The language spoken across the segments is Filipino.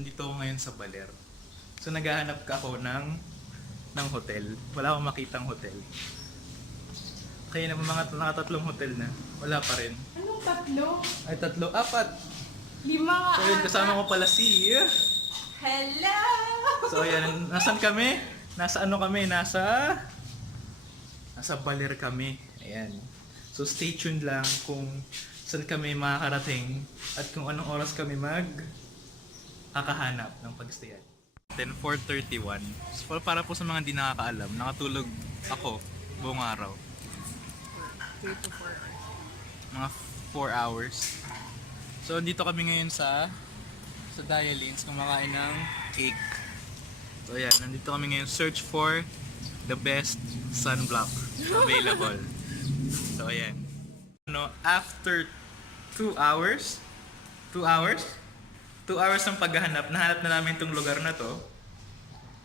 Nandito ako ngayon sa Baler. So naghahanap ako ng hotel. Wala akong makitang hotel. Kaya naman mga nakatatlong hotel na. Wala pa rin. Anong tatlo? Ay, tatlo, apat. 5 nga So yun, kasama ko pala si... Hello! So ayan, nasan kami? Nasa ano kami? Nasa Baler kami. Ayan. So stay tuned lang kung saan kami makakarating at kung anong oras kami kakahanap ng pagstayan. Then 4:31. So, para po sa mga hindi nakakaalam, nakatulog ako buong araw. 3 to 4 hours. Mga 4 hours. So dito kami ngayon sa Dialings kumakain ng cake. So ayan, nandito kami ngayon search for the best sunblock available. So ayan. After 2 hours ng paghahanap, nahanap na namin itong lugar na to.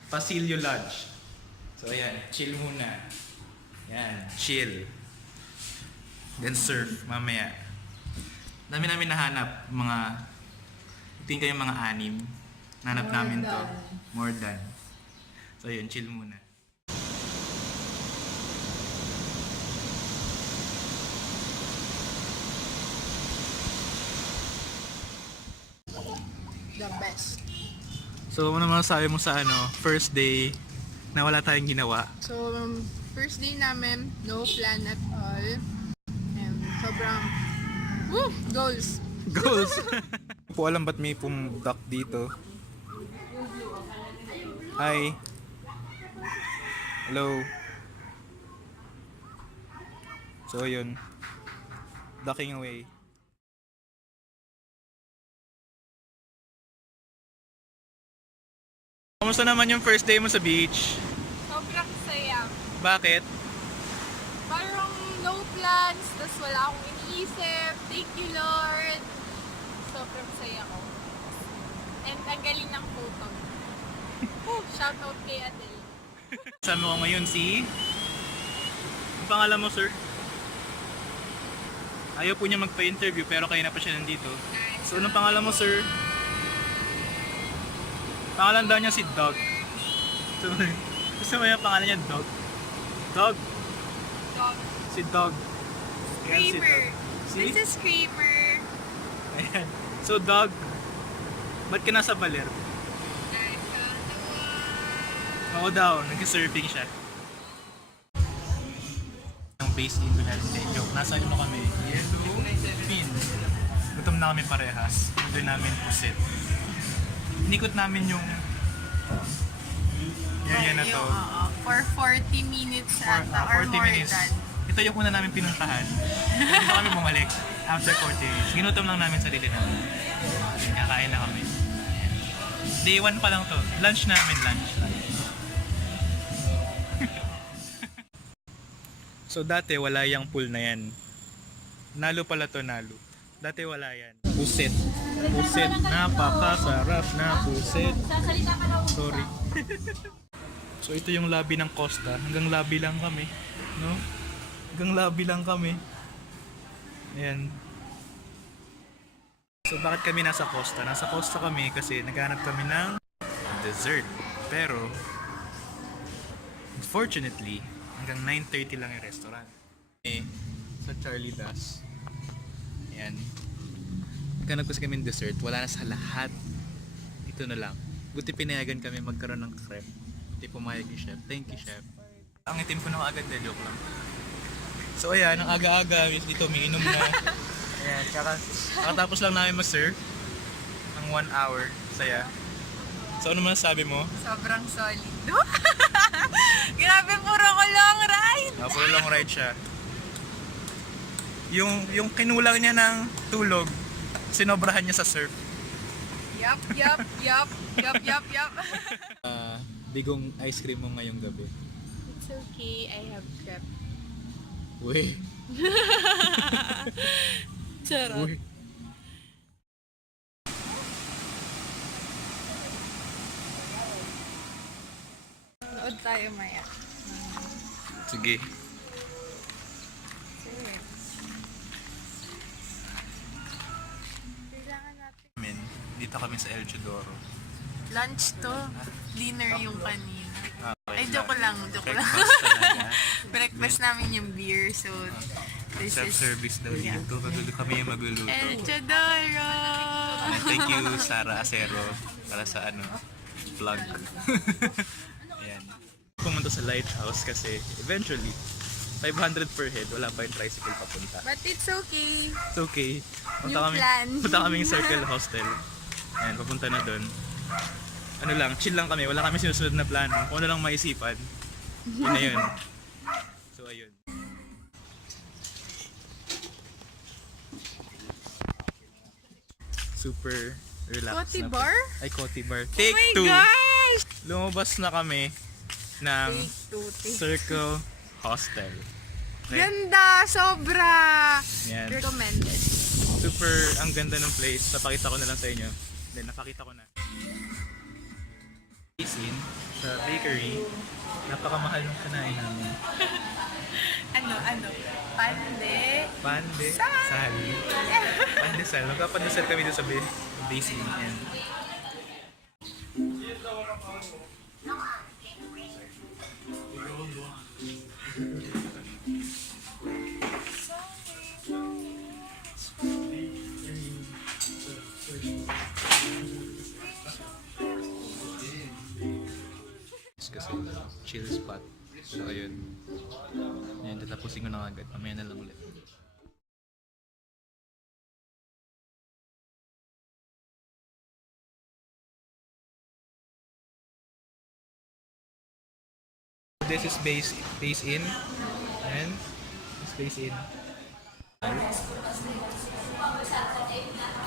Pasilio Lodge. So ayan, chill muna. Ayan, chill. Then surf mamaya. Dami namin nahanap, tingin kayo mga 6. Nahanap namin to. More than. So yun, chill muna. The best. So ano naman sabi mo sa first day na wala tayong ginawa? So, first day namin, no plan at all. And sobrang, goals. Goals! Po alam ba't may duck dito? Hi! Hello! So yun, ducking away. Kamusta naman yung first day mo sa beach? Sobrang saya. Bakit? Parang no plans, tas wala akong iniisip. Thank you, Lord. Sobrang saya ko. And ang galing ng photo. Shout out kay Adele. Kasama ko ngayon si... Ang pangalan mo, sir? Ayaw po niya magpa-interview pero kaya na pa siya nandito. So, anong pangalan mo, sir? Pangalan daw niya si Dog. So, gusto mo yung pangalan niya Dog? Dog? Dog. Si Dog. Ayan, si Screamer. Dog. Si? This is Screamer. Ayan. So, Dog, ba't ka nasa Baler? Oo daw, nag-surfing siya. Ang base in Dunante. Joke, nasa ano kami? Yellow Pin. Gutom na kami parehas. Order namin pusit. Inikot namin yung area na to. For 40 minutes ata or 40 more minutes. than. Ito yung una namin pinuntahan. Dito kami bumalik after 40 minutes. Ginutom lang namin sarili namin. Kakain na kami. Day 1 pa lang to. Lunch namin, lunch. So dati wala yung pool na yan. Nalo pala to, nalo. Dati wala yan. Pusit. Pusit. Napakasarap na pusit. Sorry. So ito yung lobby ng Costa. Hanggang lobby lang kami. No? Hanggang lobby lang kami. Ayan. So bakit kami nasa Costa? Nasa Costa kami kasi naghanap kami ng dessert. Pero unfortunately, hanggang 9:30 lang yung restaurant. Sa Charlie Das. Ayan. Naghanap kasi kami ng dessert. Wala na sa lahat. Ito na lang. Buti pinayagan kami magkaroon ng crepe. Buti pumayag yung chef. Thank you, chef. Ang itim ko na agad na joke lang. So ayan, ang aga-aga dito umiinom na. Ayan, kakatapos lang namin mag-serve ng 1 hour. Saya. So ano masasabi mo? Sobrang solid. Grabe, puro ko long ride. Puro long ride siya. Yung kinulang niya ng tulog, sinobrahan niya sa surf. Yup. Bigong ice cream mo ngayong gabi. It's okay, I have crepe. Uy. Charot. Uy. Nood tayo maya. Sige. Sige. Kailangan natin. Dito kami sa El Chodoro. Lunch to. Dinner yung kanina. Okay. Ay, joke lang. Breakfast talaga. Breakfast namin yung beer, so this is... Self-service daw dito. Kami yung magluluto. El Chodoro! Thank you, Sara Acero, para sa vlog. Ayan. Pumunta sa lighthouse kasi eventually 500 per head, wala pa yung tricycle papunta. But it's okay. It's okay. New plan. Punta kaming Circle Hostel. Ayan, papunta na doon. Chill lang kami. Wala kami sinusunod na plano. Kung ano lang maisipan, yun na yun. So, ayun. Super relaxed. Coty na. bar? Ay, Coty bar. Take Oh my 2! gosh! Lumabas na kami ng Take 2. Circle Hostel. Okay? Ganda! Sobra! Yan. Recommended. Super ang ganda ng place. Napakita ko na lang sa inyo. Then, napakita ko na. In sa bakery, napakamahal ng kinain namin. Ano? Pande? Pandesal. Pandesal. Magpapandesal kami doon sa basin. And kasi chill spot. So ayun. Ayan, tatapusin ko na agad. Mamaya na lang ulit. This is base in. And this base in.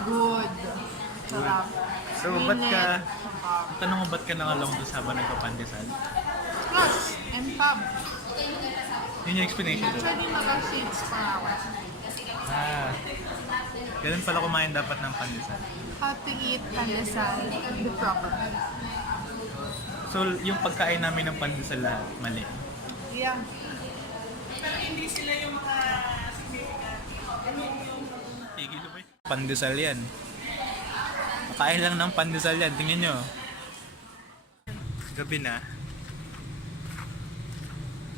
Good. Sarap. So tanong mo ba't ka nangalong doon habang nagpapandesal? Plus, and pub. Yun yung explanation doon. Actually, naka-seats pa ako. Ganun pala kumain dapat ng pandesal. How to eat pandesal the proper way. So yung pagkain namin ng pandesal mali. Yeah. Tigil ba? Pandesal yan. Makain lang ng pandesal yan. Tingnan nyo. Gabi na.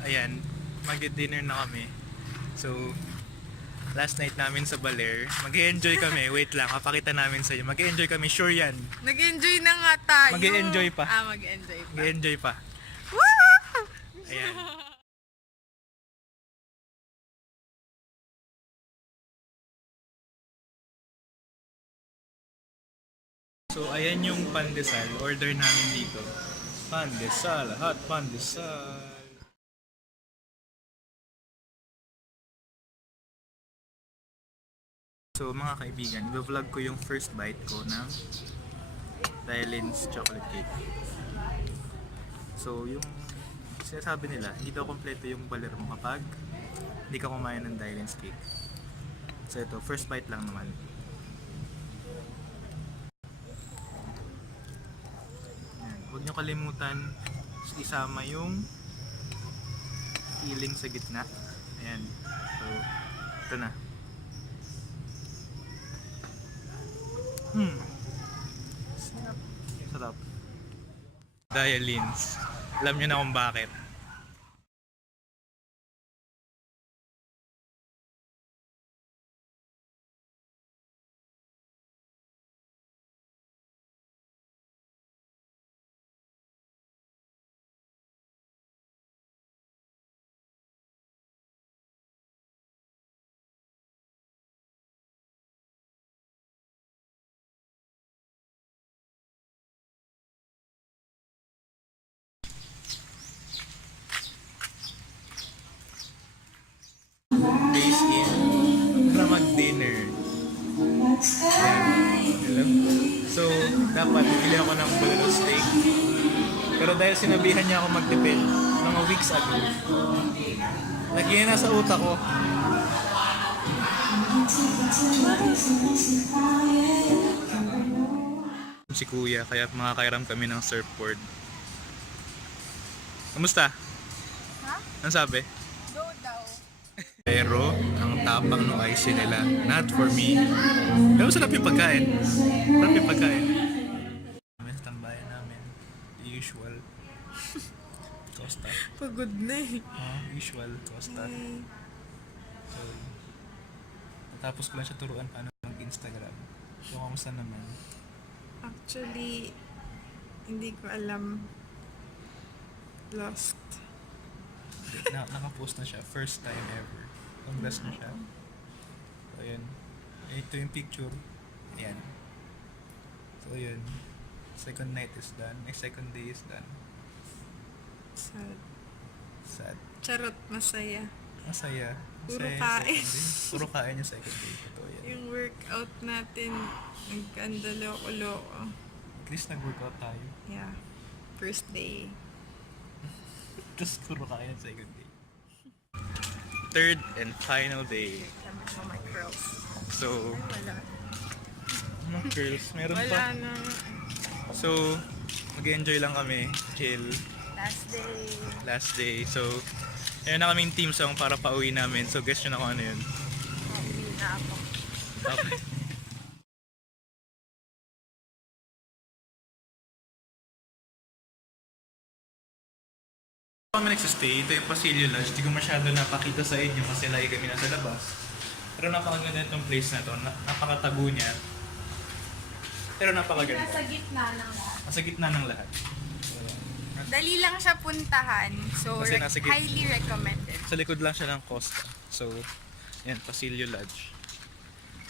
Ayan. Mag-dinner na kami. So, last night namin sa Baler. Mag-enjoy kami. Wait lang. Kapakita namin sa iyo. Mag-enjoy kami. Sure yan. Nag-enjoy na nga tayo. Mag-enjoy pa. Mag-enjoy pa. Mag-enjoy pa. Woo! Ayan. So, ayan yung pandesal. Order namin dito. Pandesal. Hot pandesal. So, mga kaibigan, i-vlog ko yung first bite ko ng Thailand's chocolate cake. So, yung sinasabi nila, hindi daw kompleto yung baler mo kapag hindi ka kumain ng Thailand's cake. So, ito, first bite lang naman. Huwag nyo kalimutan isama yung feeling sa gitna. Ayan. So, ito na. Sarap. Dialins. Alam nyo na kung bakit. Days in para mag-dinner. Hello? So, dapat bili ako ng bolero steak. Pero dahil sinabihan niya ako magtipid mga weeks ago, lagi na sa utak ko. Si Kuya, kaya makakairam kami ng surfboard. Kamusta? Ha? Ano sabi? Go daw. Pero, ang tapang no ice nila, not for me. Pero sarap yung pagkain. Sarap yung pagkain. Kami sa tambayan namin. pagod na eh. Usual, Costa. Okay. So, natapos ko lang siya turuan paano mag-Instagram. So, kamusta naman? Actually, hindi ko alam. Lost. Nakapost na siya. First time ever. Congrats na siya. So, ayan. Ito yung picture. Ayan. So, yun. Second night is done. Second day is done. Sad. Sad. Charot, masaya. Masaya. Puro Masaya yung kain. second day. Puro kain yung second day. Ito, yan. Yung workout natin, nagkandaloko-loko. At least nag-workout tayo. Yeah. First day. Tapos puro kain yung second day. Third and final day. Kami sa my curls. So, Wala. mga girls, meron Wala pa. na. So, mag-enjoy lang kami. Chill. Last day. Last day. So, ayun na kaming team song para pauwi namin. So, guess nyo na kung ano yun. Pauwi na ako. Okay. Kami nagsistay, ito yung Pasilio Lodge. Hindi ko masyado napakita sa inyo kasi lagi kami nasa labas. Pero napakaganda itong place na to. Napakatago niya. Pero napakaganda. Nasa gitna ng lahat. Nasa gitna ng lahat. Dali lang siya puntahan. So, Kasi nasa gitna. highly recommended. Sa likod lang siya ng Costa. So, yan, Pasilio Lodge.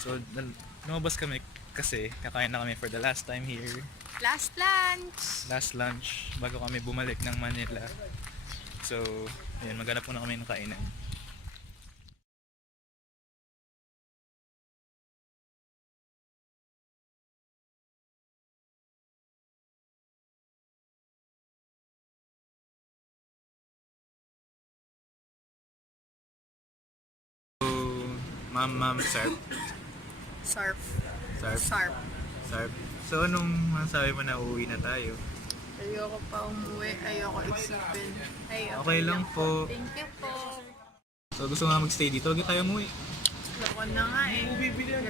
So, lumabas kami kasi kakain na kami for the last time here. Last lunch. Last lunch bago kami bumalik ng Manila. So, ayan, maghanap muna kami ng kainan. So, ma'am, sarp. Sarp. Sarp. Sarp. Sarp. So, anong masabi mo na uuwi na tayo? Ayoko pa umuwi. Ayoko isipin. Ayoko Okay lang po. Thank you po. So, gusto nga magstay dito. Huwag tayo umuwi. Loko na nga eh.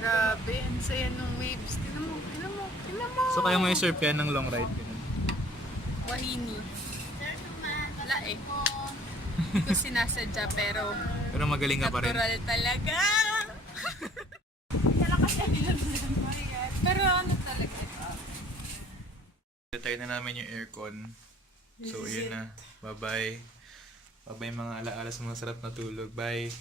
Grabe. Ang saya ng waves. Tinan mo. Tinan mo. Tinan mo. So, kaya mo i-surf yan ng long ride. Ganun. Wahini. Wala eh. Hindi ko sinasadya pero Pero magaling ka pa rin. natural talaga. Kailan kasi pero ano talaga. Tayo na namin yung aircon. So, yun na. Bye-bye. Bye-bye mga alaala sa mga sarap na tulog. Bye.